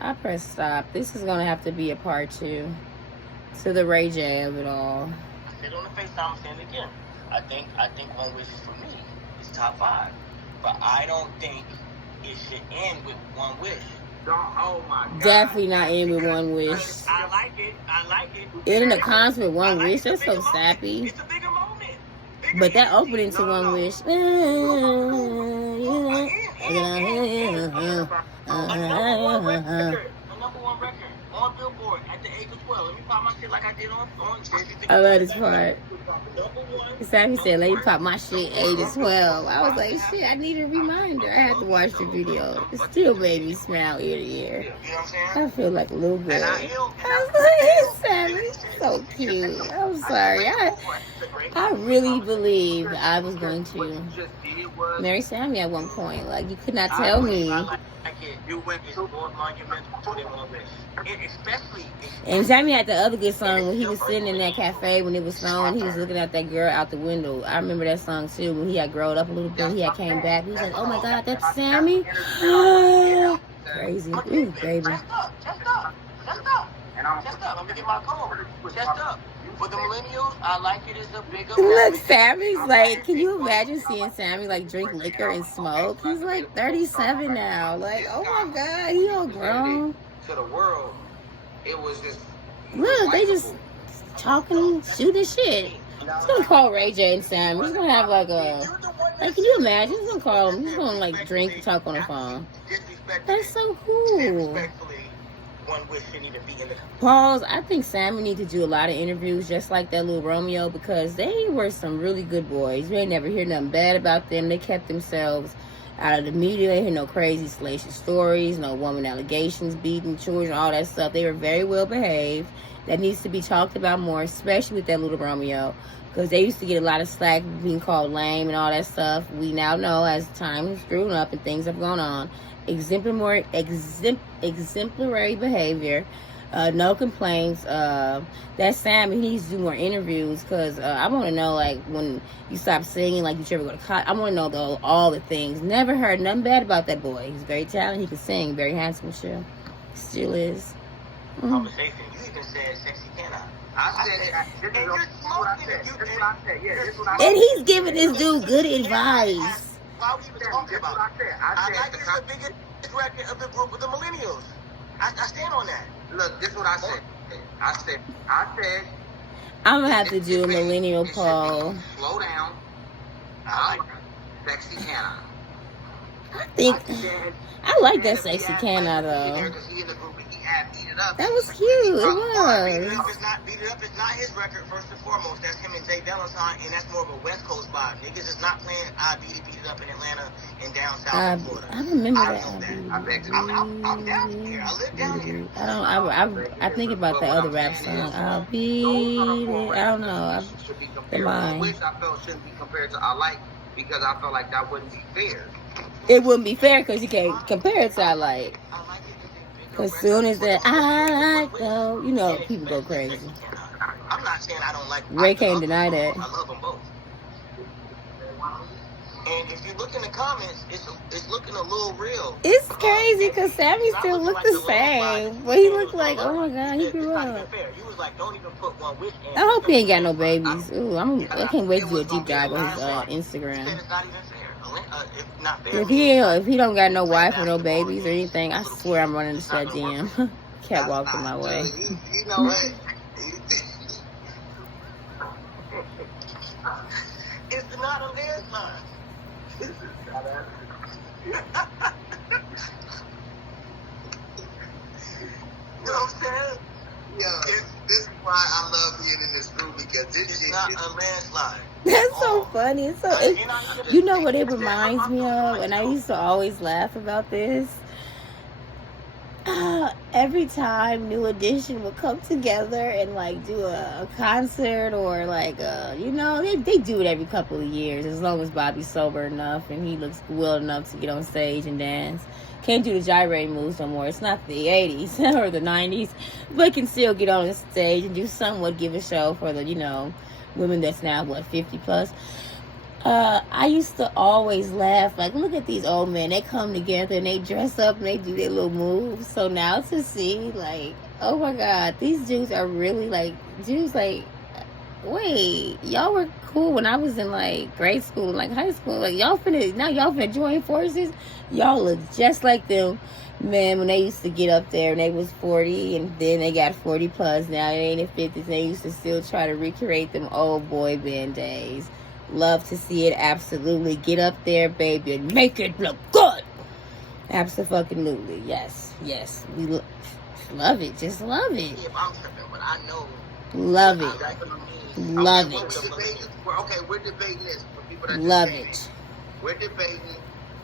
I press stop. This is gonna have to be a part 2 to the Ray J of it all. I said on the FaceTime, I'm saying it again. I think One Wish is for me. It's top 5, but I don't think it should end with One Wish. Oh my God. Definitely not end with One Wish. I like it. Ending the concert with One Wish, that's so sappy. It's a bigger moment. But that opening to One Wish. A number one record on Billboard at the age of 12. Let me pop my shit like I did on I love this part. Sammie said, let me pop my shit age of 12. I was like, shit, I need a reminder. I had to watch the video. It still made me smile ear to ear. You know what I'm saying? I feel like a little boy. I was like, Sammie, so cute. I'm sorry. I really believed I was going to marry Sammie at one point. Like, you could not tell me. And Sammie had the other good song when he was sitting in that cafe when it was snowing. He was looking at that girl out the window. I remember that song too. When he had grown up a little bit, he had came back. He was like, "Oh my God, that's Sammie!" Crazy, ooh, baby. Chest up. Let me get my code. Chest up. For the millennials, I like it as a bigger. Look, Sammie's like, can you imagine seeing Sammie like drink liquor and smoke? He's like 37 now. Like, oh my God, he all grown. To the world, it was just. Look, they just talking, shooting shit. He's gonna call Ray J and Sammie. He's gonna have like a, like, can you imagine? He's gonna call him. He's gonna like drink and talk on the phone. That's so cool. One Wish shouldn't even be in the. Pause. I think Sammie need to do a lot of interviews just like that little Romeo because they were some really good boys. You ain't never hear nothing bad about them. They kept themselves out of the media. They hear no crazy salacious stories, no woman allegations, beating children, all that stuff. They were very well behaved. That needs to be talked about more, especially with that little Romeo, because they used to get a lot of slack being called lame and all that stuff. We now know as time has grown up and things have gone on, exemplary behavior, no complaints. That's Sammie. He needs to do more interviews because I want to know, like, when you stop singing, like, did you ever go to college? I want to know all the things. Never heard nothing bad about that boy. He's very talented. He can sing. Very handsome, sure. Still is. Conversation. You even said sexy can I said it. And you're smoking it. That's what I said. Yeah, that's what I said. And he's giving this dude good advice. Why are we even talking about it? I like it's the biggest record of the group of the millennials. I stand on that. Look, this is what I said. I said, I'm going to have to do a millennial poll. Slow down. I like sexy Hannah. I like that sexy Hannah, though. That was cute. It was. Beat It Up is not his record, first and foremost. That's him and Jay Valentine, and that's more of a West Coast vibe. Niggas is not playing I Beat It Up in Atlanta and down south Florida. I remember that. I'm down here. I live down here. I think about that other rap song. I'll beat it. I don't know. The line. Which I felt shouldn't be compared to I Like, because I felt like that wouldn't be fair. It wouldn't be fair because you can't compare it to I Like. As soon as that I Like, though, you know, people go crazy. I'm not saying I don't like. Ray can't deny that. I love them both. And if you look in the comments, it's looking a little real. It's crazy because Sammie still look the same, but he looked like, oh my God, he grew up. He was like, don't even put One Wish in. I hope he ain't got no babies. Ooh, I can't wait to do a deep dive on his Instagram. It's not even fair. Not fair. If he don't got no wife or no babies or anything, I swear I'm running to that DM. Kept walking my way. You know what? It's not a landslide. You know what I'm saying? Yo, this is why I love being in this group, because this is not a landslide. That's so funny. You know what it reminds me of? And I used to always laugh about this. Every time New Edition would come together and like do a concert or like you know, they do it every couple of years as long as Bobby's sober enough and he looks well enough to get on stage and dance. Can't do the gyrate moves no more. It's not the 80s or the 90s, but can still get on the stage and do somewhat give a show for the, you know, women that's now 50 plus. I used to always laugh, like, look at these old men. They come together and they dress up and they do their little moves. So now to see, like, oh my God, these dudes are really like, wait, y'all were cool when I was in like grade school, like high school. Like y'all finna join forces. Y'all look just like them, man. When they used to get up there and they was 40, and then they got 40 plus. Now they in their 50s. They used to still try to recreate them old boy band days. Love to see it. Absolutely, get up there, baby, and make it look good. Absolutely, yes. We love it. Just love it. Yeah, I'm tripping, but I know. Love it. Love it. Okay, we're debating this for people that love it. We're debating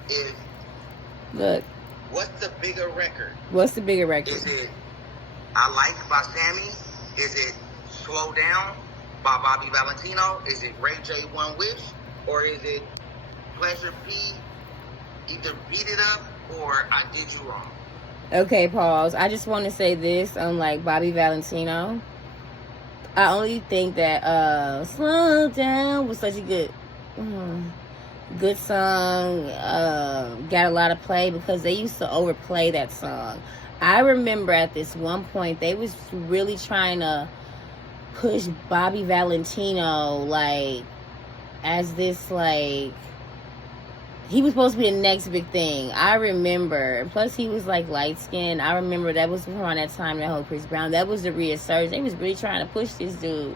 if. Look. What's the bigger record? What's the bigger record? Is it I Like by Sammie? Is it Slow Down by Bobby Valentino? Is it Ray J One Wish? Or is it Pleasure P? Either Beat It Up or I Did You Wrong? Okay, pause. I just want to say this on like Bobby Valentino. I only think that Slow Down was such a good song. Got a lot of play because they used to overplay that song. I remember at this one point they was really trying to push Bobby Valentino like as this like he was supposed to be the next big thing. I remember. Plus, he was like light skinned. I remember that was around that time, that whole Chris Brown. That was the resurgence. They was really trying to push this dude.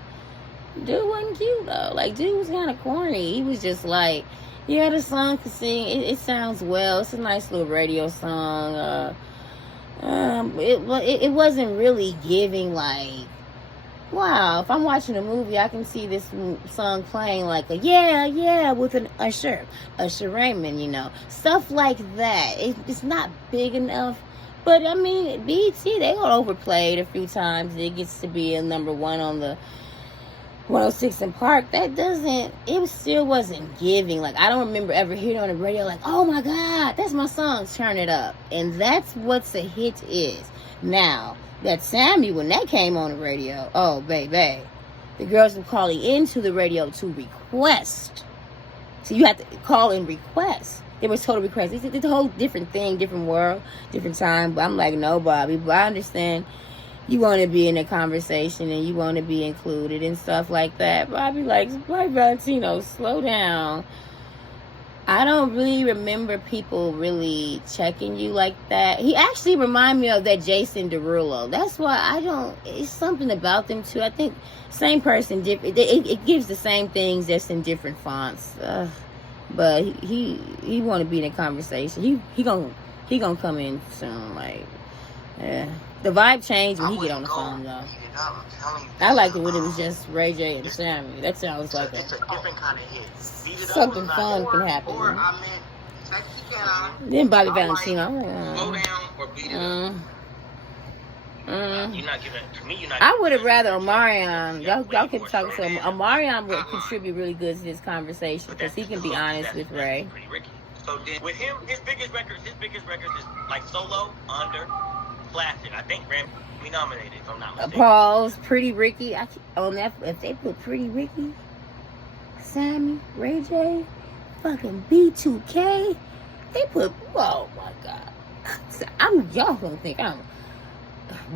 Dude wasn't cute, though. Like, dude was kind of corny. He was just like, yeah, the song could sing. It sounds well. It's a nice little radio song. It wasn't really giving, like, wow, if I'm watching a movie, I can see this song playing like a yeah with an Usher Raymond, you know, stuff like that. It's not big enough, but I mean, BET, they got overplayed a few times. It gets to be a number one on the 106 in Park. It still wasn't giving. Like, I don't remember ever hearing on the radio like, oh my God, that's my song, turn it up. And that's what a hit is. Now, that Sammie, when that came on the radio, oh baby, the girls were calling into the radio to request. So you have to call and request. It was total request. It's a whole different thing, different world, different time. But I'm like, no, Bobby, but I understand you want to be in a conversation and you want to be included and stuff like that. Bobby Valentino, slow down. I don't really remember people really checking you like that. He actually reminded me of that Jason Derulo. That's why it's something about them too. I think same person, it gives the same things just in different fonts. But he want to be in a conversation. He gonna come in soon. Like, yeah. The vibe changed when he get on the phone though. I liked it when it was just Ray J and Sammie. That sounds like it's a different kind of hit. Something fun can happen. Then Bobby Valentino. Slow down or beat it up. You're not giving to me. You're not. I would have rather Omarion. Y'all can talk to him. Omarion would contribute really good to this conversation because he can be honest with Ray. So then with him, his biggest records is like Solo, Under, Classic. I think Grammy nominated, if I'm not mistaken. Pause. Pretty Ricky. If they put Pretty Ricky, Sammie, Ray J, fucking B2K, they put. Oh my God. Y'all gonna think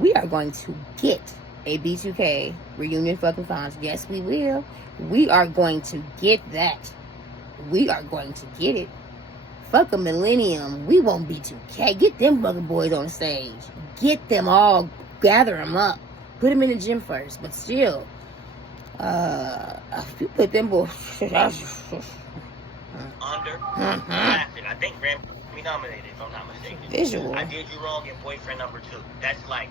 we are going to get a B2K reunion fucking concert. Yes, we will. We are going to get that. We are going to get it. Fuck a millennium. We won't B2K. Get them fucking boys on stage. Get them all. Gather them up. Put them in the gym first. But still, if you put them boys. Under. Classic. I think Grammy nominated, if I'm not mistaken. Visual. I Did You Wrong in Boyfriend Number 2. That's like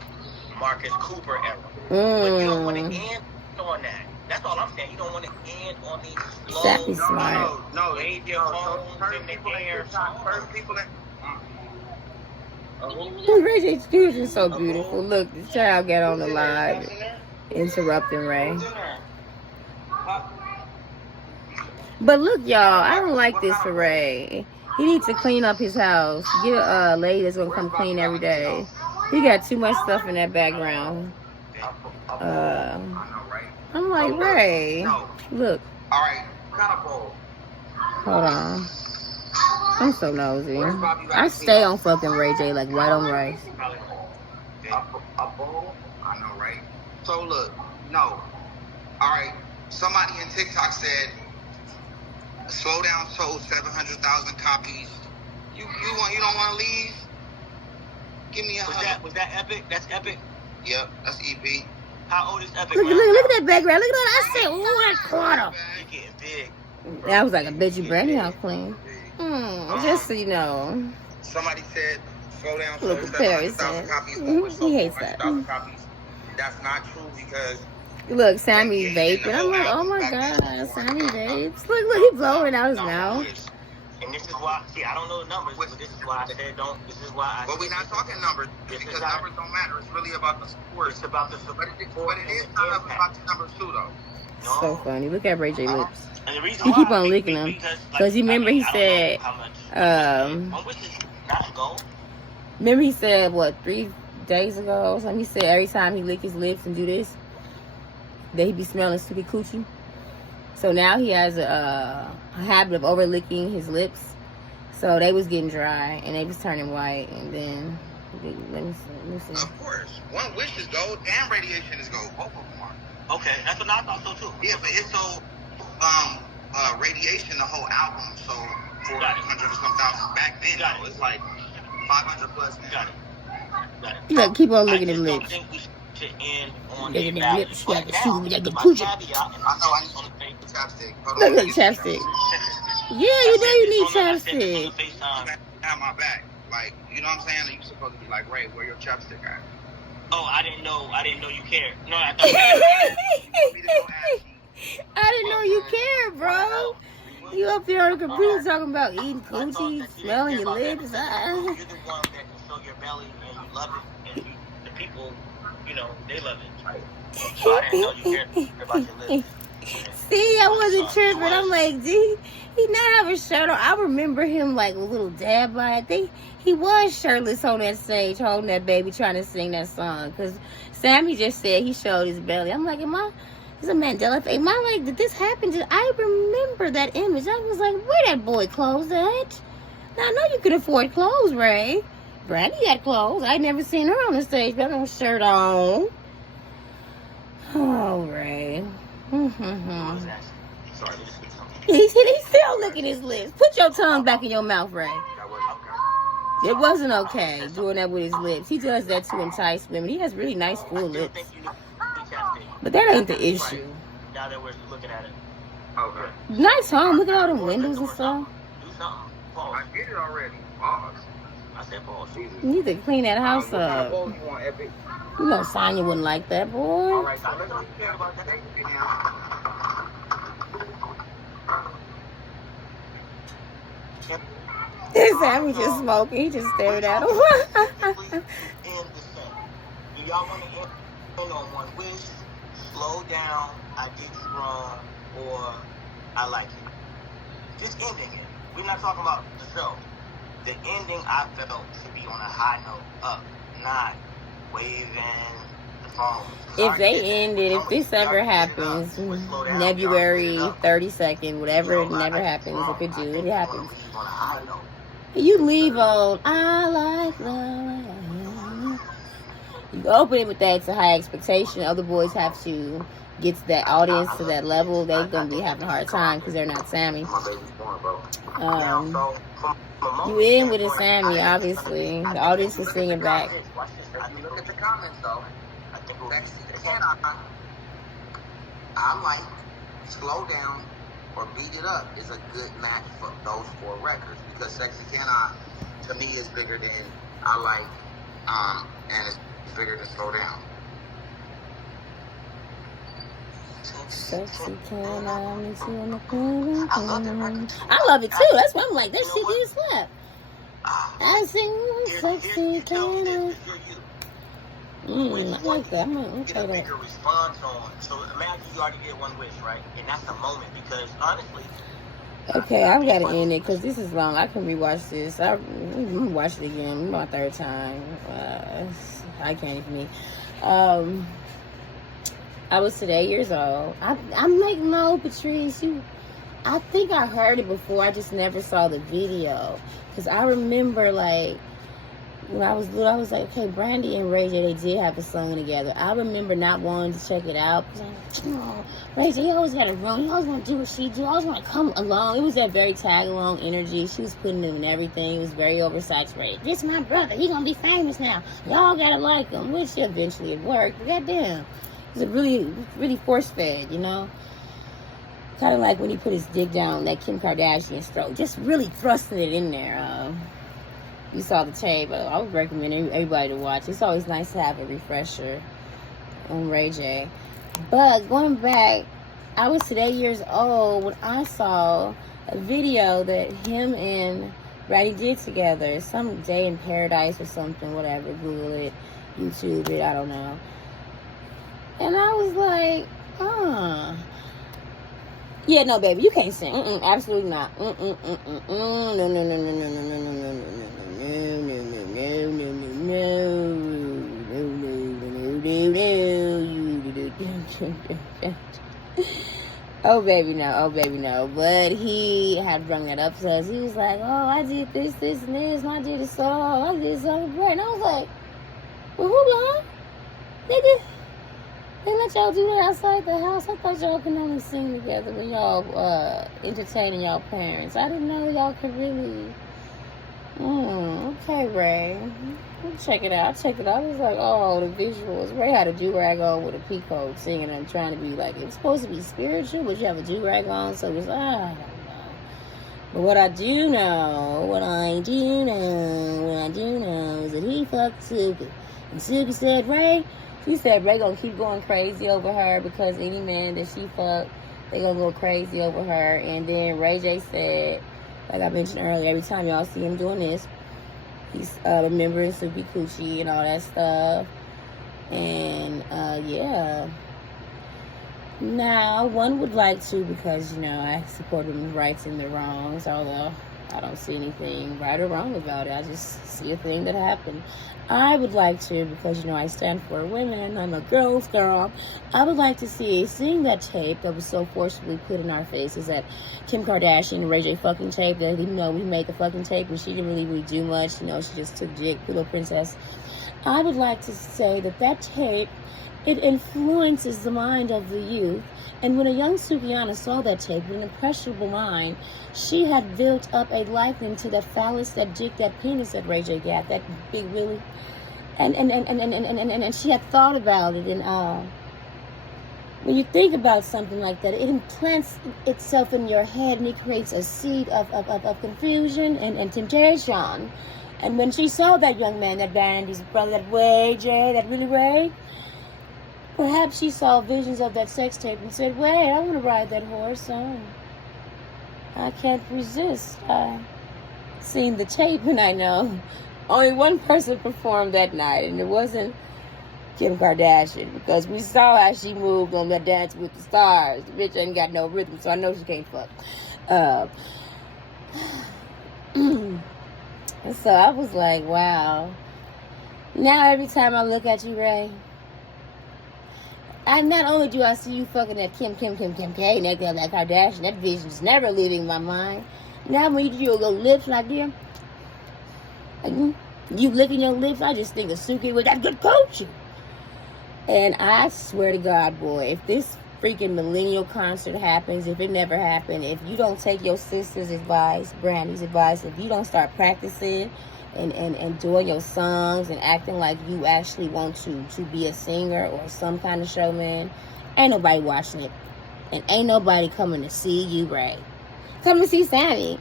Marcus Cooper era. But you don't want to end on that. That's all I'm saying. You don't want to end on these slow. Sappy smart. No. Wave your phones in the air. First people that. Ray J's fusion is so beautiful. Look, the child got on the live, interrupting Ray. But look, y'all, I don't like this for Ray. He needs to clean up his house. Get a lady that's gonna come clean every day. He got too much stuff in that background. I'm like, Ray, look. All right, couple. Hold on. I'm so nosy. Where's Bobby I Valentino? stay on fucking Ray J like white on rice. A bowl? I know, right? So look, no. All right. Somebody in TikTok said, "Slow Down" sold 700,000 copies. You don't want to leave? Give me a hug. Was that Epic? That's Epic. Yep, that's EP. How old is Epic? Look at that background. Look at that. I said, ooh, that quarter. You getting big. That was like a bitchy brandy house clean. Just so you know. Somebody said, "Slow Down" Look sold at Perry 700,000 said. copies. He hates that. 400,000 copies. That's not true because Look, Sammie vaping. I'm like, oh my god, Sammie vapes. Look, he blowing out his mouth. And this is why, see, I don't know the numbers, but this is why I said don't. This is why I. But we're not talking numbers because numbers don't matter. It's really about the support. It's about the support. But it is kind of about the numbers too, though. So funny. Look at Ray J lips. And the reason He why keep on licking them because you remember he said, remember he said what 3 days ago or something. He said every time he lick his lips and do this, that he be smelling stupid coochie. So now he has a habit of over licking his lips. So they was getting dry and they was turning white. And then let me see. Of course, One Wish is gold and Radiation is gold. Both of them are. Okay, that's what I thought so too. Yeah, but it's so Radiation, the whole album, so 400 or some thousand back then. Though, it's like 500 plus now. Got it. Look, keep on licking his lips. To end on Look at a them bad lips. Yeah, the now, shoe, yeah, the my coochie. caveat, and I know I need on the face. chapstick. Look at chapstick. Yeah, you know you need chapstick. Have my back, like you know what I'm saying. You supposed to be like, Ray, where your chapstick at? Oh, I didn't know you cared. No, I thought. I didn't know you cared, bro. You up there on the computer talking about eating coochie, smelling your lips. You're the one that can show your belly and you love it, and the people, they love it. So I didn't know you cared about your lips. See, I wasn't tripping. I'm like, he not have a shirt on. I remember him like a little dad bod. I think he was shirtless on that stage holding that baby trying to sing that song. Because Sammie just said he showed his belly. I'm like, it's a Mandela effect. Am I like, did this happen? I remember that image. I was like, where that boy clothes at? Now, I know you can afford clothes, Ray. Brandy got clothes. I never seen her on the stage, but no shirt on. Oh, Ray. He's still licking his lips. Put your tongue back in your mouth, Ray. It wasn't okay doing that with his lips. He does that to entice women. He has really nice full lips. But that ain't the issue. Now that we're looking at it. Okay. Nice home. Look at all the windows and stuff. Do something. Pause. I did it already. Pause. I said pause. You need to clean that house What kind of up. bowl you want, Epic? You know Sonya wouldn't like that, boy. All right, so let's care about that. Sammie just smoking. He just stared at him. Do y'all want to end on One Wish, Slow Down, I Did You Wrong, or I Like It? Just ending it. We're not talking about the show. The ending I felt should be on a high note, up, not waving the phone. If they end it, if this ever happens, February 32nd, whatever, it never happens. If it do, it happens. You leave on, I like love. You open it with that, it's a high expectation. Other boys have to get to that audience, to that level. They're going to be having a hard time because they're not Sammie. You in with a Sammie, obviously. The audience will sing it back. Look at the comments, though. Sexy Can I like Slow Down or Beat It Up is a good match for those 4 records because Sexy Can I, to me, is bigger than I Like, and it's bigger than Slow Down. Sexy can I miss you in the corner? I love it too. That's why I'm like, that shit didn't slap. I sing sexy can I. I like that. I'm gonna try that. Bigger response on. So imagine you already did One Wish, right? And that's the moment because honestly. Okay, I've got to end it because this is long. I can rewatch this. I'm gonna watch it again. My 3rd time. I can't even. I was today 8 years old. I'm like, no, Patrice, I think I heard it before. I just never saw the video. Because I remember, like, when I was little, I was like, okay, Brandy and Ray J, they did have a song together. I remember not wanting to check it out. Oh, Ray J, he always got it wrong. He always want to do what she do. I always want to come along. It was that very tag-along energy. She was putting him in everything. It was very oversaturated. This my brother. He going to be famous now. Y'all got to like him. Which eventually it worked. But goddamn. It was a really force-fed, you know? Kind of like when he put his dick down that Kim Kardashian's throat. Just really thrusting it in there. You saw the tape. I would recommend everybody to watch. It's always nice to have a refresher on Ray J. But going back, I was today years old when I saw a video that him and Brandy did together. Some day in paradise or something, whatever. Google it, YouTube it, I don't know. And I was like, yeah, no, baby, you can't sing. Absolutely not. No. Oh baby no. But he had brought that up to us. He was like, oh, I did this, and this, and I did a song. I did this song. And I was like, well, hold on. They let y'all do that outside the house. I thought y'all could only sing together when y'all entertaining y'all parents. I didn't know y'all could really. Okay, Ray. We'll check it out. I was like, oh, the visuals. Ray had a do-rag on with a peacoat singing and trying to be like, it was supposed to be spiritual, but you have a do-rag on, so it was, I don't know. But what I do know is that he fucked Suki. And Suki said, Ray, she said Ray gonna keep going crazy over her because any man that she fucked, they gonna go crazy over her. And then Ray J said, like I mentioned earlier, every time y'all see him doing this, he's remembering Suki Coochie and all that stuff. And yeah. Now, one would like to, because, you know, I support women's rights and their wrongs, although I don't see anything right or wrong about it. I just see a thing that happened. I would like to, because, you know, I stand for women, I'm a girl's girl, I would like to seeing that tape that was so forcibly put in our faces, that Kim Kardashian and Ray J fucking tape, that, you know, we made the fucking tape, but she didn't really do much, you know, she just took Jig, Little Princess. I would like to say that tape, it influences the mind of the youth. And when a young Sukihana saw that tape with an impressionable mind, she had built up a likeness to that phallus, that dick, that penis that Ray J got, that big Willie. And she had thought about it. And when you think about something like that, it implants itself in your head and it creates a seed of confusion and temptation. And when she saw that young man, that Brandy's brother, that Ray J, that Willie Ray, perhaps she saw visions of that sex tape and said, wait, I want to ride that horse. I can't resist. I seen the tape and I know only one person performed that night, and it wasn't Kim Kardashian, because we saw how she moved on that Dance with the Stars. The bitch ain't got no rhythm, so I know she can't fuck. So I was like, wow. Now every time I look at you, Ray, I not only do I see you fucking that Kim K, that Kardashian, that vision's never leaving my mind. Now when you do your little lips like this, like, you licking your lips, I just think of Suki with that good coaching. And I swear to God, boy, if this freaking millennial concert happens, if it never happened, if you don't take your sister's advice, Brandy's advice, if you don't start practicing and doing your songs and acting like you actually want to be a singer or some kind of showman, ain't nobody watching it. And ain't nobody coming to see you, Ray. Come and see Sammie.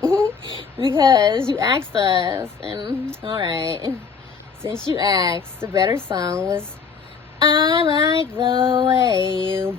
Because you asked us, and alright, since you asked, the better song was I Like the Way You